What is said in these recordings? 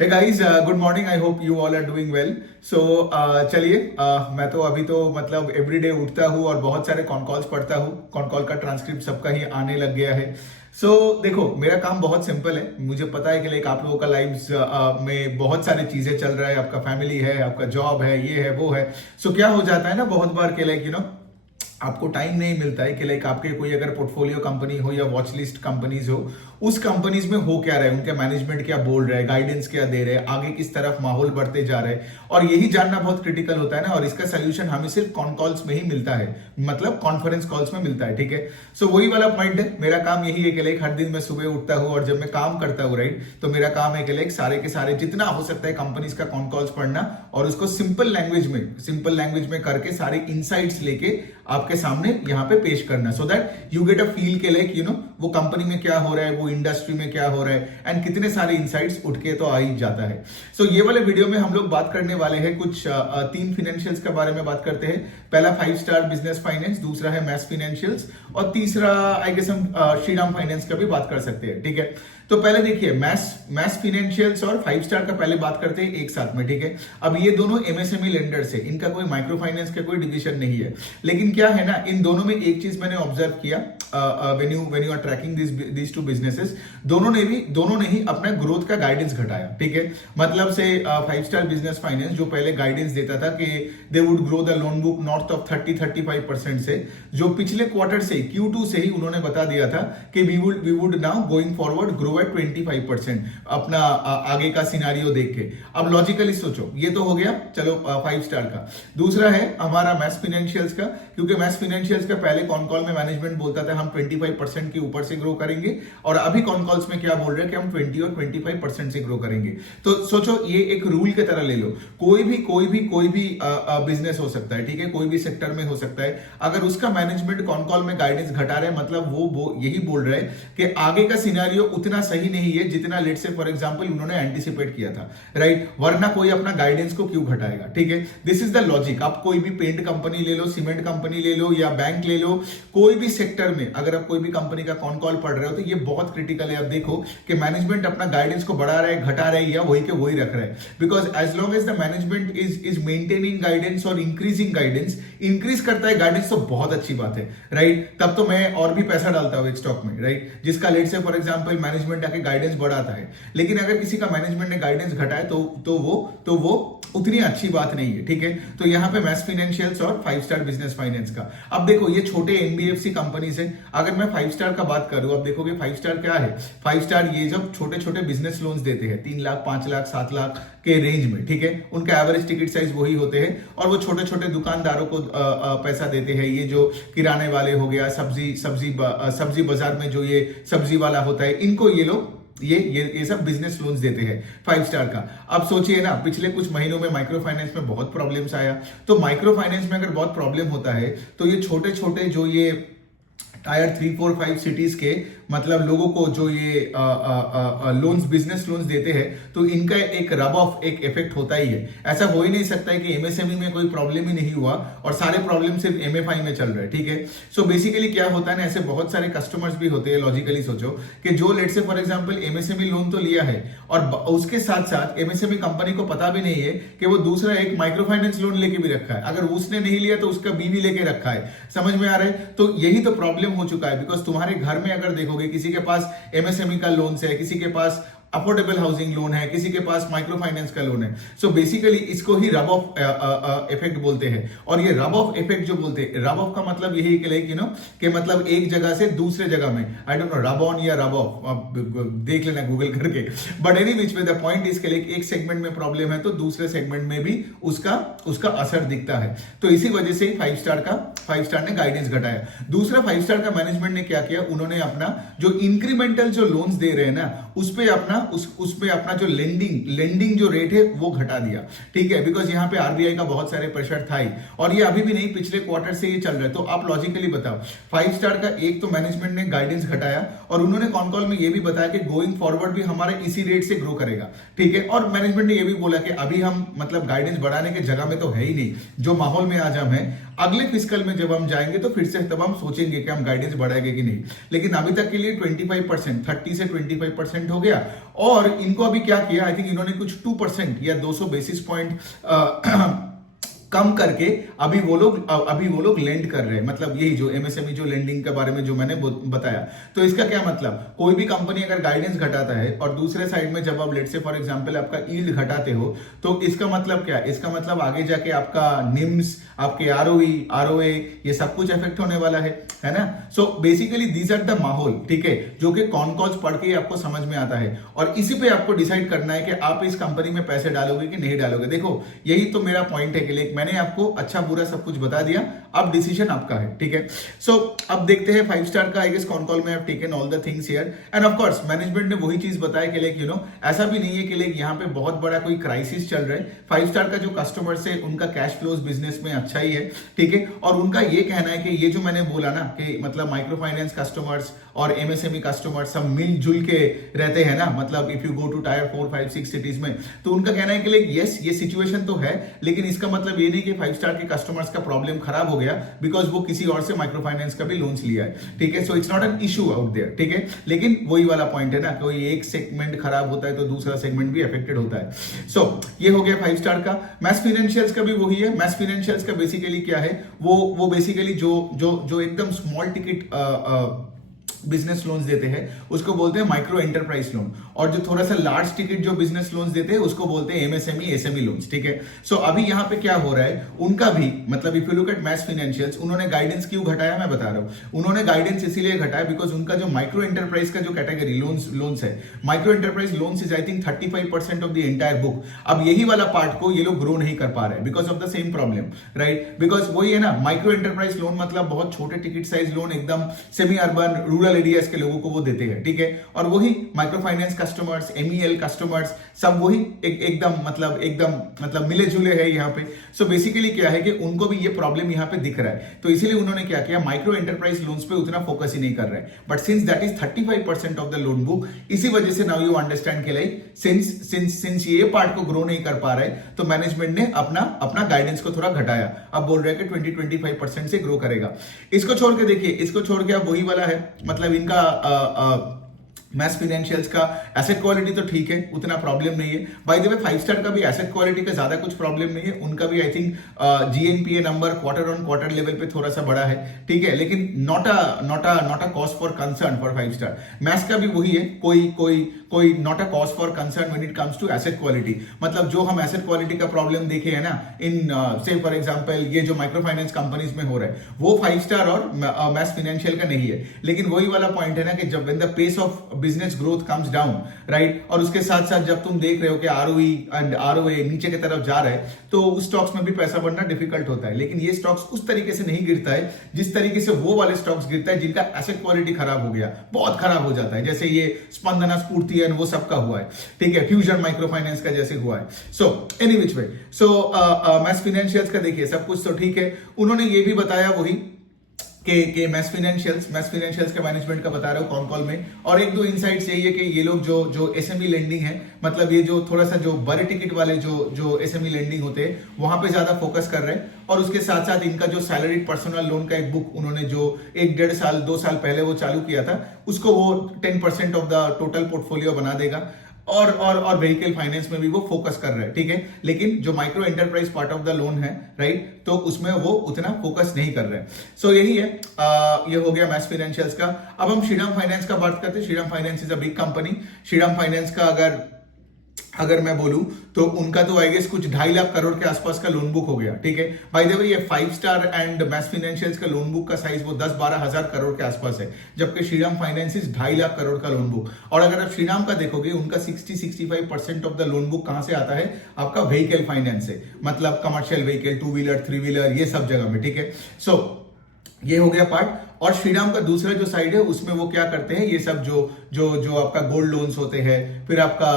Hey guys, good morning. I hope you all are doing well. So चलिए, मैं तो अभी तो मतलब एवरीडे उठता हूँ और बहुत सारे कॉन कॉल्स पढ़ता हूँ। कॉन कॉल का ट्रांसक्रिप्ट सबका ही आने लग गया है। देखो, मेरा काम बहुत सिंपल है। मुझे पता है कि लाइक आप लोगों का लाइफ में बहुत सारी चीजें चल रहा है, आपका फैमिली है, आपका जॉब है, ये है वो है। क्या हो जाता है ना बहुत बार के लाइक आपको टाइम नहीं मिलता है कि लाइक आपके कोई अगर पोर्टफोलियो कंपनी हो या वॉच लिस्ट कंपनीज हो, उस कंपनीज में हो क्या रहा है, उनके मैनेजमेंट क्या बोल रहा है, गाइडेंस क्या दे रहे हैं, आगे किस तरफ माहौल बढ़ते जा रहे हैं, और यही जानना बहुत क्रिटिकल होता है ना। और इसका सोल्यूशन हमें सिर्फ कॉन कॉल्स में ही मिलता है, मतलब कॉन्फ्रेंस कॉल्स में मिलता है। ठीक है, वही वाला पॉइंट है। मेरा काम यही है कि लाइक हर दिन मैं सुबह उठता हूँ और जब मैं काम करता हूँ राइट, तो मेरा काम है कि लाइक सारे के सारे जितना हो सकता है कंपनीज का कॉन कॉल्स पढ़ना और उसको सिंपल लैंग्वेज में करके सारे इनसाइट्स लेके आपके सामने यहाँ पे पेश करना, so that you get a feel के लाइक वो कंपनी में क्या हो रहा है, वो इंडस्ट्री में क्या हो रहा है, एंड कितने सारे इनसाइट्स उठ के तो आ ही जाता है। ये वाले वीडियो में हम लोग बात करने वाले हैं कुछ 3 फिनेंशियल्स के बारे में बात करते हैं। पहला 5 स्टार बिजनेस फाइनेंस, दूसरा है मैस फिनेंशियल्स, और तीसरा आई गेस हम श्रीराम फाइनेंस का भी बात कर सकते हैं। ठीक है, तो पहले देखिए मैस फिनेंशियल्स और 5 स्टार का पहले बात करते हैं एक साथ में। ठीक है, अब ये दोनों एमएसएमई लेंडर्स है, इनका कोई माइक्रो फाइनेंस का कोई डिविजन नहीं है। लेकिन क्या है ना, इन दोनों में एक चीज मैंने ऑब्जर्व किया, when you are tracking these two businesses, दोनों ने ही अपना ग्रोथ का गाइडेंस घटाया। ठीक है, मतलब से 5 स्टार बिजनेस फाइनेंस जो पहले गाइडेंस देता था कि they would grow the loan book north of 30-35% से, जो पिछले क्वार्टर से Q2 से ही उन्होंने बता दिया था कि we would now going forward grow at 25% अपना आगे का सिनारियो देख के। अब लॉजिकली सोचो, ये तो हो गया चलो 5 स्टार का। दूसरा है हमारा मैस फिनेंशियल्स का, क्योंकि मैस फिनेंशियल्स का पहले कॉन कॉल में मैनेजमेंट बोलता था हम 25% के ऊपर से ग्रो करेंगे, और अभी कॉन कॉल्स में क्या बोल रहे हैं कि हम 20 और 25% से ग्रो करेंगे। तो सोचो, ये एक रूल की तरह ले लो। कोई भी बिजनेस हो सकता है, ठीक है, कोई भी सेक्टर में हो सकता है, अगर उसका मैनेजमेंट कॉन कॉल में गाइडेंस घटा रहे हैं, मतलब वो यही बोल रहे हैं कि आगे का सिनारियो उतना सही नहीं है जितना लेट से फॉर एग्जांपल उन्होंने एंटिसिपेट किया था, राइट। वरना कोई अपना गाइडेंस को क्यों घटाएगा। ठीक है, दिस इज द लॉजिक। आप कोई भी पेंट कंपनी ले लो, सीमेंट कंपनी ले लो, या बैंक ले लो, कोई भी सेक्टर में अगर आप कोई भी कंपनी का कॉन कॉल पढ़ रहे हो तो ये बहुत क्रिटिकल है। आप देखो कि मैनेजमेंट अपना गाइडेंस को बढ़ा रहा है, घटा रहा है, या वही के वही रख रहा है। Because as long as the management is maintaining guidance और इंक्रीजिंग गाइडेंस, इंक्रीज करता है गाइडेंस, तो बहुत अच्छी बात है, राइट। तब तो मैं और भी पैसा डालता हूं एक स्टॉक में, राइट, जिसका लेट से फॉर एग्जांपल मैनेजमेंट आके गाइडेंस बढ़ाता है। लेकिन अगर किसी का मैनेजमेंट ने गाइडेंस घटाए तो वो उतनी अच्छी बात नहीं है। ठीक है, तो यहां पे मैस फिनेंशियल्स और 5 स्टार बिजनेस फाइनेंस का। अब देखो, ये छोटे एनबीएफसी कंपनीज है। अगर मैं 5 स्टार का बात करूं, अब देखोगे 5 स्टार क्या है। 5 स्टार ये जब छोटे छोटे बिजनेस लोन्स देते हैं 3 लाख 5 लाख 7 लाख के रेंज में, ठीक है, उनका एवरेज टिकट साइज वही होते हैं, और वो छोटे छोटे दुकानदारों को पैसा देते हैं। ये जो किराने वाले हो गया, सब्जी बाजार में जो ये सब्जी वाला होता है, इनको ये लोग ये सब बिजनेस लोन्स देते हैं 5 स्टार का। अब सोचिए ना, पिछले कुछ महीनों में माइक्रो फाइनेंस में बहुत प्रॉब्लम्स आया। तो माइक्रो फाइनेंस में अगर बहुत प्रॉब्लम होता है तो ये छोटे छोटे जो ये टायर 3, 4, 5 सिटीज के मतलब लोगों को जो ये लोन्स, बिजनेस लोन्स देते हैं, तो इनका एक रब ऑफ एक इफेक्ट होता ही है। ऐसा हो ही नहीं सकता है कि एमएसएमई में कोई प्रॉब्लम ही नहीं हुआ और सारे प्रॉब्लम सिर्फ एमएफआई में चल रहे हैं। ठीक है, सो बेसिकली क्या होता है ना, ऐसे बहुत सारे कस्टमर्स भी होते हैं। लॉजिकली सोचो कि जो लेट से फॉर एग्जांपल एमएसएमई लोन तो लिया है, और उसके साथ साथ एमएसएमई कंपनी को पता भी नहीं है कि वो दूसरा एक माइक्रो फाइनेंस लोन लेके भी रखा है। अगर उसने नहीं लिया तो उसका बीवी लेके रखा है। समझ में आ रहा है? तो यही तो प्रॉब्लम हो चुका है। बिकॉज तुम्हारे घर में अगर देखोगे, किसी के पास एमएसएमई का लोन है, किसी के पास अफोर्डेबल हाउसिंग लोन है, किसी के पास माइक्रो फाइनेंस का लोन है। बेसिकली इसको ही रब ऑफ इफेक्ट बोलते हैं। और ये रब ऑफ इफेक्ट जो बोलते हैं, रब ऑफ का मतलब यही कि लाइक कि मतलब एक जगह से दूसरे जगह में, आई डोंट नो रब ऑन या रब ऑफ, देख लेना गूगल करके। But any which way the point इसके लिए एक सेगमेंट में प्रॉब्लम है तो दूसरे सेगमेंट में भी उसका असर दिखता है। तो इसी वजह से ही 5 स्टार ने गाइडेंस घटाया। दूसरा 5 स्टार का मैनेजमेंट ने क्या किया, उन्होंने अपना जो इंक्रीमेंटल जो लोन्स दे रहे हैं ना, उस पे अपना जो लेंडिंग जो रेट है वो घटा दिया। ठीक है, बिकॉज यहाँ पे आरबीआई का बहुत सारे प्रेशर था ही, और ये अभी भी नहीं, पिछले क्वार्टर से ये चल रहा है। तो आप लॉजिकली बताओ, 5 स्टार का एक तो मैनेजमेंट ने गाइडेंस घटाया, और उन्होंने कॉन कॉल में ये भी बताया कि गोइंग फॉरवर्ड भी हमारे इसी रेट से ग्रो करेगा। ठीक है, और मैनेजमेंट ने ये भी बोला कि अभी हम मतलब गाइडेंस बढ़ाने के जगह में तो है ही नहीं, जो माहौल में आज हम है, अगले फिस्कल में जब हम जाएंगे तो फिर से तब हम सोचेंगे कि हम गाइडेंस बढ़ाएंगे कि नहीं। लेकिन अभी तक के लिए 25%, 30 से 25% हो गया। और इनको अभी क्या किया, आई थिंक इन्होंने कुछ 2% या 200 बेसिस पॉइंट कम करके अभी वो लोग लेंड कर रहे हैं। मतलब यही जो एमएसएमई जो लेंडिंग के बारे में जो मैंने बताया। तो इसका क्या मतलब, कोई भी कंपनी अगर गाइडेंस घटाता है और दूसरे साइड में जब आप लेट से फॉर एग्जांपल आपका यील्ड घटाते हो, तो इसका मतलब क्या, इसका मतलब आगे जाके आपका निम्स, आपके आरओए ये सब कुछ इफेक्ट होने वाला है ना। So basically these are the माहौल, ठीक है, जो कि कॉन कॉल्स पढ़ के आपको समझ में आता है और इसी पे आपको डिसाइड करना है कि आप इस कंपनी में पैसे डालोगे कि नहीं डालोगे। देखो यही तो मेरा पॉइंट है कि मैंने आपको अच्छा बुरा सब कुछ बता दिया, अब डिसीजन आपका है, ठीक है। सो अब देखते हैं 5 स्टार का। आई गेस कॉन कॉल में have taken all the things here end of course management ने वही चीज बताया कि ऐसा भी नहीं है कि यहाँ पे बहुत बड़ा कोई क्राइसिस चल रहा है। 5 स्टार का जो कस्टमर्स है उनका कैश फ्लोज बिजनेस में अच्छा ही है, ठीक है। और उनका ये कहना है कि ये जो मैंने बोला ना कि मतलब माइक्रो फाइनेंस कस्टमर्स और एमएसएमई कस्टमर्स सब मिलजुल के रहते हैं ना, मतलब if you go to tier 4, 5, 6 cities में, तो उनका कहना है कि यस ये सिचुएशन तो है, लेकिन इसका मतलब ये नहीं कि 5 स्टार के कस्टमर्स का प्रॉब्लम खराब हो गया बिकॉज वो किसी और से माइक्रो फाइनेंस का भी लोन्स लिया है, ठीक है। So it's not an issue out there, ठीक है। लेकिन वही वाला पॉइंट है ना, कोई एक सेगमेंट खराब होता है तो दूसरा सेगमेंट भी अफेक्टेड होता है। सो ये हो गया 5 स्टार का। मैस फाइनेंशियल्स का भी वही है। मैस फाइनेंशियल्स का बेसिकली क्या है, वो बेसिकली जो एकदम स्मॉल टिकट बिजनेस लोन्स देते हैं उसको बोलते हैं माइक्रो एंटरप्राइज लोन, और जो थोड़ा सा लार्ज टिकट जो बिजनेस लोन्स देते हैं उसको बोलते हैं एमएसएमई एसएमई लोन्स, ठीक है। सो अभी यहाँ पे क्या हो रहा है, उनका भी मतलब if you look at MAS financials, उन्होंने गाइडेंस क्यों घटाया मैं बता रहा हूँ। उन्होंने गाइडेंस इसीलिए घटाया बिकॉज उनका जो माइक्रो एंटरप्राइज का जो कैटेगरी लोन्स है, micro enterprise loans is I think 35% of the entire book. अब यही वाला पार्ट को ये लोग ग्रो नहीं कर पा रहे because of the same problem, right. Because वही है ना, माइक्रो एंटरप्राइज लोन मतलब बहुत छोटे टिकट साइज लोन, एकदम सेमी अर्बन रूरल एरियाज के लोगों को वो देते हैं, ठीक है। और वही micro finance customers, MEL customers सब वही एकदम मिले जुले हैं यहाँ पे। सो बेसिकली क्या है कि उनको भी ये प्रॉब्लम यहाँ पे दिख रहा है, तो इसीलिए उन्होंने क्या किया, माइक्रो एंटरप्राइज लोन्स पे उतना फोकस ही नहीं कर रहे हैं। But since that is 35% of the loan book, इसी वजह से नाउ यू अंडरस्टैंड के लाइक सिंस ये पार्ट को ग्रो नहीं कर पा रहे, तो मैनेजमेंट ने अपना गाइडेंस को थोड़ा घटाया। अब बोल रहे हैं कि 20-25% से ग्रो करेगा। इसको छोड़ के देखिए, इसको छोड़ के अब वही वाला है, मतलब इनका मैस फाइनेंशियल्स का एसेट क्वालिटी तो ठीक है, उतना प्रॉब्लम नहीं है। बाय द वे 5 स्टार का भी एसेट क्वालिटी का ज्यादा कुछ प्रॉब्लम नहीं है। उनका भी I think GNPA number quarter on quarter level पे थोड़ा सा बड़ा है, ठीक है, लेकिन not a cause for concern for 5 star. MAS का भी वही है, कोई not a cause for concern when it comes to asset quality. मतलब जो हम एसेट क्वालिटी का प्रॉब्लम देखे है ना इन से फॉर एग्जांपल ये जो माइक्रो फाइनेंस कंपनीज में हो रहा है, वो 5 स्टार और मैस फाइनेंशियल का नहीं है। लेकिन वही वाला पॉइंट है ना कि जब when the pace of business growth comes down, right, और उसके साथ साथ जब तुम देख रहे हो कि आरओई एंड आरओए नीचे की तरफ जा रहा है, तो उस स्टॉक्स में भी पैसा बनना डिफिकल्ट होता है। लेकिन ये स्टॉक्स उस तरीके से नहीं गिरता है जिस तरीके से वो वाले स्टॉक्स गिरता है जिनका एसेट क्वालिटी खराब हो गया, बहुत खराब हो जाता है, जैसे ये स्पंदना, स्फूर्ति वो सबका हुआ है, ठीक है, फ्यूजन माइक्रो फाइनेंस का जैसे हुआ है। So any which way, so MAS financials का देखिए सब कुछ तो ठीक है। उन्होंने ये भी बताया वही कि मैस फाइनेंशियल्स के मैनेजमेंट का बता रहा हूं कॉन कॉल में। और एक दो इनसाइट्स यही है कि ये लोग जो एसएमई लेंडिंग है, मतलब ये जो थोड़ा सा जो बड़े टिकट वाले जो एसएमई लेंडिंग होते हैं वहां पे ज्यादा फोकस कर रहे हैं। और उसके साथ साथ इनका जो सैलरीड पर्सनल लोन का एक बुक उन्होंने जो 1-1.5 साल 2 साल पहले वो चालू किया था, उसको वो 10% ऑफ द टोटल पोर्टफोलियो बना देगा। और व्हीकल फाइनेंस में भी वो फोकस कर रहे हैं, ठीक है। लेकिन जो micro enterprise part of the loan है, राइट, तो उसमें वो उतना फोकस नहीं कर रहे हैं। सो यही है, ये हो गया मैस फाइनेंशियल्स का। अब हम श्रीराम फाइनेंस का बात करते हैं। Shriram finance is a big company. Shriram finance का अगर मैं बोलूं तो उनका तो आई गेस कुछ 2.5 लाख करोड़ के आसपास का लोन बुक हो गया, ठीक है। बाय द वे ये 5 स्टार एंड मैस फाइनेंशियल्स का लोन बुक का साइज वो 10-12 हजार करोड़ के आसपास है, जबकि श्रीराम फाइनेंस 2.5 लाख करोड़ का लोन बुक। और अगर आप श्रीराम का देखोगे, उनका 60-65% ऑफ द लोन बुक कहां से आता है, आपका व्हीकल फाइनेंस से, मतलब कमर्शियल व्हीकल, 2 व्हीलर 3 व्हीलर ये सब जगह में, ठीक है। सो ये हो गया पार्ट। और श्रीराम का दूसरा जो साइड है उसमें वो क्या करते हैं, ये सब जो जो जो आपका गोल्ड लोन्स होते हैं, फिर आपका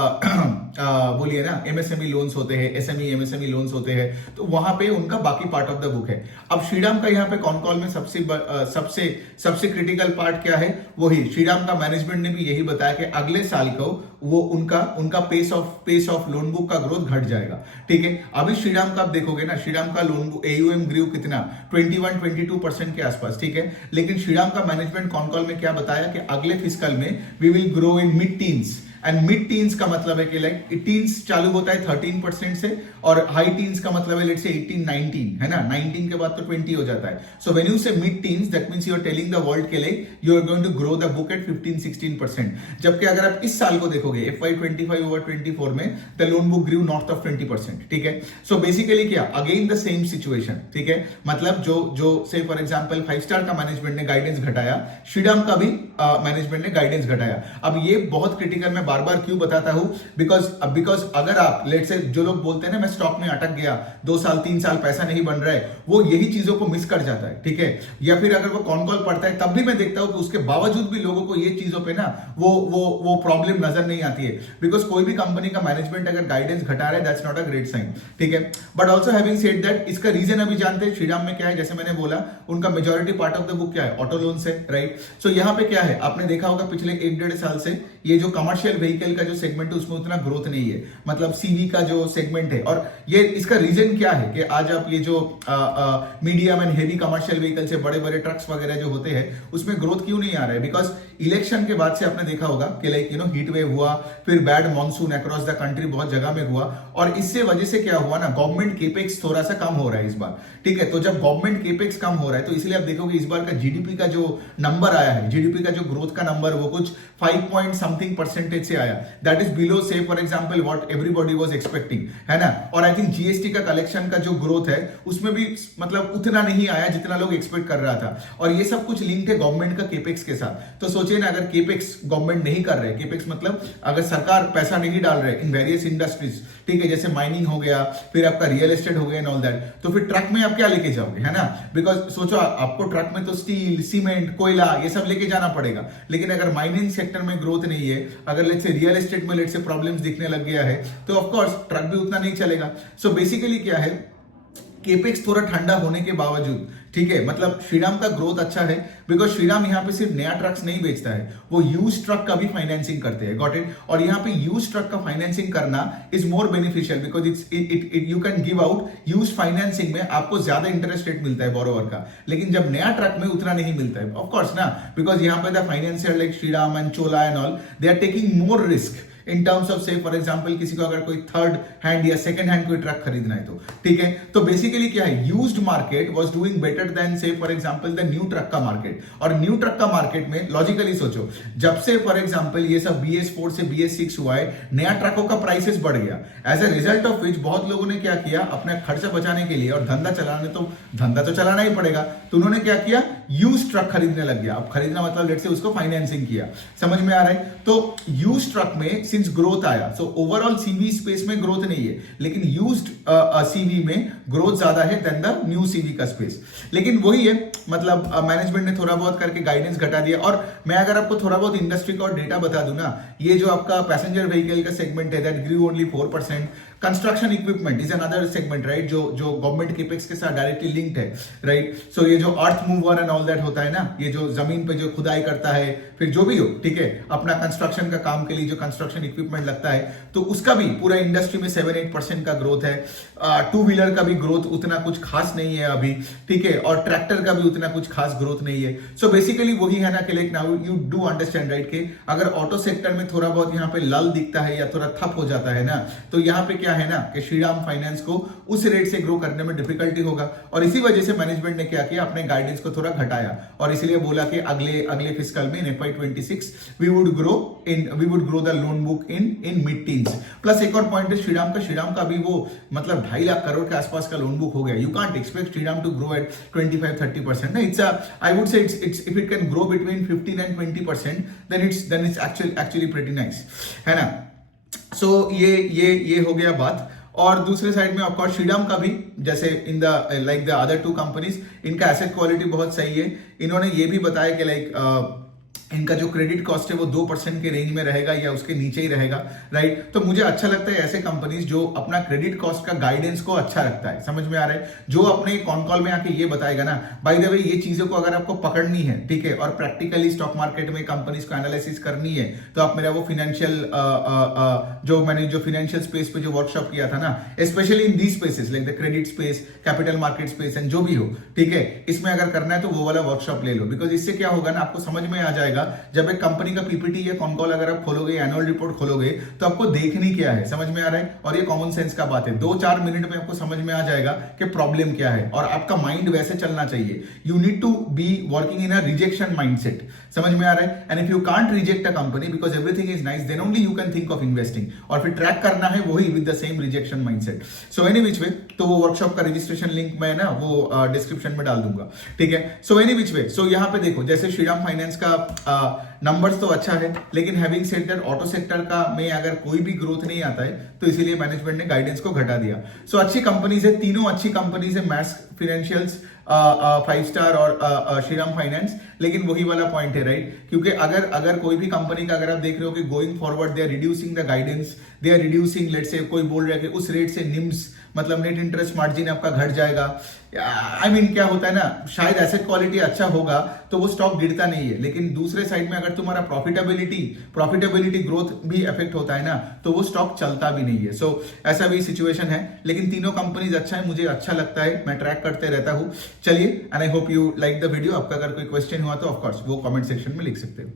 बोलिए ना एमएसएमई लोन्स होते हैं, एसएमई एमएसएमई लोन्स होते हैं, तो वहां पे उनका बाकी पार्ट ऑफ द बुक है। अब श्रीराम का यहाँ पे कॉन कॉल में सबसे क्रिटिकल पार्ट क्या है, वही श्रीराम का मैनेजमेंट ने भी यही बताया कि अगले साल को वो उनका पेस ऑफ लोन बुक का ग्रोथ घट जाएगा। ठीक है, अभी श्रीराम का आप देखोगे ना, श्रीराम का लोन बुक AUM ग्रू कितना 21-22% के आसपास। ठीक है, लेकिन श्रीराम का मैनेजमेंट कॉन कॉल में क्या बताया कि अगले फिस्कल में we will grow in mid teens, and mid teens का मतलब है कि लाइक टीन्स चालू होता है 13% से, और हाई टीन्स का मतलब है लेट्स से 18-19 है ना, 19 के बाद तो 20 हो जाता है। So when you say mid teens that means you are telling the world के like you are going to grow the book at 15-16%। जबकि अगर आप इस साल को देखोगे FY25 ओवर 24 में the loan book grew north of 20%। ठीक है, सो बेसिकली क्या, अगेन द सेम सिचुएशन। ठीक है, मतलब जो से फॉर एग्जांपल 5 स्टार का मैनेजमेंट ने गाइडेंस घटाया, श्रीराम का भी मैनेजमेंट ने गाइडेंस घटाया। अब ये बहुत क्रिटिकल, मैं बार बार क्यों बताता हूं, बिकॉज अगर आप लेट्स से जो लोग बोलते हैं ना मैं स्टॉक में अटक गया, 2 साल 3 साल पैसा नहीं बन रहा है, वो यही चीजों को मिस कर जाता है। ठीक है, या फिर अगर वो कॉन कॉल पढ़ता है तब भी मैं देखता हूं कि उसके बावजूद भी लोगों को ये चीजों पे ना वो प्रॉब्लम नजर नहीं आती है, बिकॉज कोई भी कंपनी का मैनेजमेंट अगर गाइडेंस घटा रहा है that's not a great sign. ठीक है, but also having said that इसका रीजन अभी जानते हैं श्रीराम में क्या है। जैसे मैंने बोला उनका majority part of the book क्या है, ऑटो लोन से, राइट। सो यहाँ पे क्या है, आपने देखा होगा पिछले 1-1.5 साल से ये जो कमर्शियल व्हीकल का जो सेगमेंट है उसमें उतना ग्रोथ नहीं है, मतलब सीवी का जो सेगमेंट है। और ये इसका रीजन क्या है कि आज आप ये जो medium and heavy commercial vehicle से बड़े बड़े ट्रक्स वगैरह जो होते हैं उसमें ग्रोथ क्यों नहीं आ रहा है, बिकॉज इलेक्शन के बाद से आपने देखा होगा कि लाइक हीट वेव हुआ, फिर bad monsoon across the country बहुत जगह में हुआ, और इससे वजह से क्या हुआ ना, गवर्नमेंट केपेक्स थोड़ा सा कम हो रहा है इस बार। ठीक है, तो जब गवर्नमेंट केपेक्स कम हो रहा है तो इसलिए आप देखोगे इस बार का जीडीपी का जो नंबर आया है, जीडीपी का जो ग्रोथ का नंबर वो कुछ 5% से आया, दैट इज बिलो से for example what everybody was expecting, है ना। और आई थिंक जीएसटी का कलेक्शन का जो ग्रोथ है उसमें भी मतलब उतना नहीं आया जितना लोग एक्सपेक्ट कर रहा था, और ये सब कुछ लिंक्ड है गवर्नमेंट का केपेक्स के साथ। तो सोचिए ना, अगर केपेक्स गवर्नमेंट नहीं कर रहे, केपेक्स मतलब अगर सरकार पैसा नहीं डाल रहे इन वेरियस इंडस्ट्रीज, ठीक है, जैसे माइनिंग हो गया, फिर आपका रियल एस्टेट हो गया एंड ऑल दैट, तो फिर ट्रक में आप क्या लेके जाओगे, है ना। बिकॉज सोचो आपको ट्रक में तो स्टील, सीमेंट, कोयला ये सब लेके जाना पड़ेगा, लेकिन अगर माइनिंग सेक्टर में ग्रोथ नहीं है, अगर लेट्स से रियल एस्टेट में लेट्स से प्रॉब्लम्स दिखने लग गया है, तो ऑफ कोर्स ट्रक भी उतना नहीं चलेगा। सो बेसिकली क्या है, केपेक्स थोड़ा ठंडा होने के बावजूद, ठीक है, मतलब श्रीराम का ग्रोथ अच्छा है, बिकॉज श्रीराम यहाँ पे सिर्फ नया ट्रक्स नहीं बेचता है, वो यूज ट्रक का भी फाइनेंसिंग करते हैं, गॉट इट। और यहाँ पे यूज ट्रक का फाइनेंसिंग करना is more beneficial, because it you can give out use financing में आपको ज्यादा इंटरेस्ट रेट मिलता है बोरोवर का, लेकिन जब नया ट्रक में उतना नहीं मिलता है, ऑफ कोर्स ना, बिकॉज यहाँ पे the financial like Shriram and Chola and all they are taking more risk in terms of say for example किसी को अगर कोई थर्ड हैंड या सेकंड हैंड कोई ट्रक खरीदना है तो, ठीक है। तो बेसिकली क्या है, used market was doing better than say for example the new truck का मार्केट। और न्यू ट्रक का मार्केट में लॉजिकली सोचो, जब से फॉर एग्जांपल ये सब BS4 से BS6 हुआ है, नया ट्रकों का प्राइसेस बढ़ गया, as a result of which बहुत लोगों ने क्या किया, अपना खर्चा बचाने के लिए और धंधा तो चलाना ही पड़ेगा, तो उन्होंने क्या किया, यूज ट्रक खरीदने लग गया। अब खरीदना मतलब लेट से उसको फाइनेंसिंग किया, समझ में आ रहा है। तो यूज ट्रक में सिंस ग्रोथ आया, सो ओवरऑल सीवी स्पेस में ग्रोथ नहीं है, लेकिन यूज्ड सीवी में ग्रोथ ज्यादा है देन द न्यू सीवी का स्पेस। लेकिन वही है, मतलब मैनेजमेंट ने थोड़ा बहुत करके गाइडेंस घटा दिया। और मैं अगर आपको थोड़ा बहुत इंडस्ट्री का और डेटा बता दूं ना, ये जो आपका पैसेंजर व्हीकल का सेगमेंट है that grew only 4%, construction equipment is another segment, right, जो गवर्नमेंट केपेक्स के साथ डायरेक्टली लिंक्ड है, राइट। सो ये जो earth mover and all that होता है ना, ये जो जमीन पे जो खुदाई करता है, फिर जो भी हो, ठीक है, अपना कंस्ट्रक्शन का काम के लिए जो कंस्ट्रक्शन इक्विपमेंट लगता है, तो उसका भी पूरा इंडस्ट्री में 7-8% का ग्रोथ है। 2 व्हीलर का भी ग्रोथ उतना कुछ खास नहीं है अभी, ठीक है, और ट्रैक्टर का भी उतना कुछ खास ग्रोथ नहीं है। सो बेसिकली वही है ना कि like now you do understand, right, कि अगर ऑटो सेक्टर में थोड़ा बहुत यहाँ पे लल दिखता है या थोड़ा थप हो जाता है ना, तो यहाँ पे क्या है ना कि श्रीराम फाइनेंस को उस रेट से ग्रो करने में डिफिकल्टी होगा। और इसी वजह से मैनेजमेंट ने क्या किया, अपने गाइडेंस को थोड़ा घटाया, और इसलिए बोला कि अगले फिस्कल में in FY26 we would grow the loan book in mid teens. Plus एक और पॉइंट है श्रीराम का अभी वो मतलब 2.5 लाख करोड़ के आसपास का लोन बुक हो गया। You can't expect Shriram to grow at 25-30%। It's I would say it's if it can grow between 15 and 20%, then it's actually pretty nice, है ना। सो ये हो गया बात। और दूसरे साइड में ऑफकोर्स श्रीराम का भी, जैसे in the like the other two companies, इनका एसेट क्वालिटी बहुत सही है। इन्होंने ये भी बताया कि लाइक इनका जो क्रेडिट कॉस्ट है वो 2% के रेंज में रहेगा या उसके नीचे ही रहेगा, राइट। तो मुझे अच्छा लगता है ऐसे कंपनीज जो अपना क्रेडिट कॉस्ट का गाइडेंस को अच्छा रखता है, समझ में आ रहा है, जो अपने कॉन कॉल में आके ये बताएगा ना, बाय द वे ये चीजों को अगर आपको पकड़नी है, ठीक है, और प्रैक्टिकली स्टॉक मार्केट में कंपनीज को एनालिसिस करनी है, तो आप मेरा वो फाइनेंशियल जो मैंने जो फाइनेंशियल स्पेस पे जो वर्कशॉप किया था ना, specially in the spaces like the credit space, capital market space and जो भी हो, ठीक है, इसमें अगर करना है तो वो वाला वर्कशॉप ले लो। बिकॉज इससे क्या होगा ना, आपको समझ में आ जाएगा, जब एक कंपनी का पीपीटी या कॉन कॉल अगर आप खोलोगे, एनुअल रिपोर्ट खोलोगे, तो आपको देखनी क्या है, समझ में आ रहा है। और ये कॉमन सेंस का बात है, 2-4 मिनट में आपको समझ में आ जाएगा कि प्रॉब्लम क्या है, और आपका माइंड वैसे चलना चाहिए। You need to be working in a rejection mindset, समझ में आ रहा है। And if you can't reject a company because everything is nice, then only you can think of investing, और फिर ट्रैक करना है वही with the same rejection mindset. So any which way, तो वो वर्कशॉप का रजिस्ट्रेशन लिंक मैं ना वो डिस्क्रिप्शन में डाल दूंगा, ठीक है। सो एनी विच वे, सो यहाँ पे देखो, जैसे श्रीराम फाइनेंस का नंबर्स तो अच्छा है, लेकिन having said that auto sector का में अगर कोई भी ग्रोथ नहीं आता है, तो इसीलिए मैनेजमेंट ने गाइडेंस को घटा दिया। सो अच्छी कंपनीज है, तीनों अच्छी कंपनीज है, मैक्स फाइनेंशियल्स, 5 स्टार और श्रीराम फाइनेंस। लेकिन वही वाला पॉइंट है, राइट, क्योंकि अगर कोई भी कंपनी का अगर आप देख रहे हो कि going forward they are reducing the guidance, they are reducing, let's say कोई बोल रहा है कि उस रेट से निम्स मतलब नेट इंटरेस्ट मार्जिन आपका घट जाएगा, आई मीन क्या होता है ना, शायद एसेट क्वालिटी अच्छा होगा तो वो स्टॉक गिरता नहीं है, लेकिन दूसरे साइड में अगर तुम्हारा प्रॉफिटेबिलिटी ग्रोथ भी इफेक्ट होता है ना, तो वो स्टॉक चलता भी नहीं है। सो ऐसा भी सिचुएशन है, लेकिन तीनों कंपनीज अच्छा है, मुझे अच्छा लगता है, मैं ट्रैक करते रहता हूं। चलिए, and I hope you like the video. आपका अगर कोई क्वेश्चन हुआ तो ऑफकोर्स वो कमेंट सेक्शन में लिख सकते हो।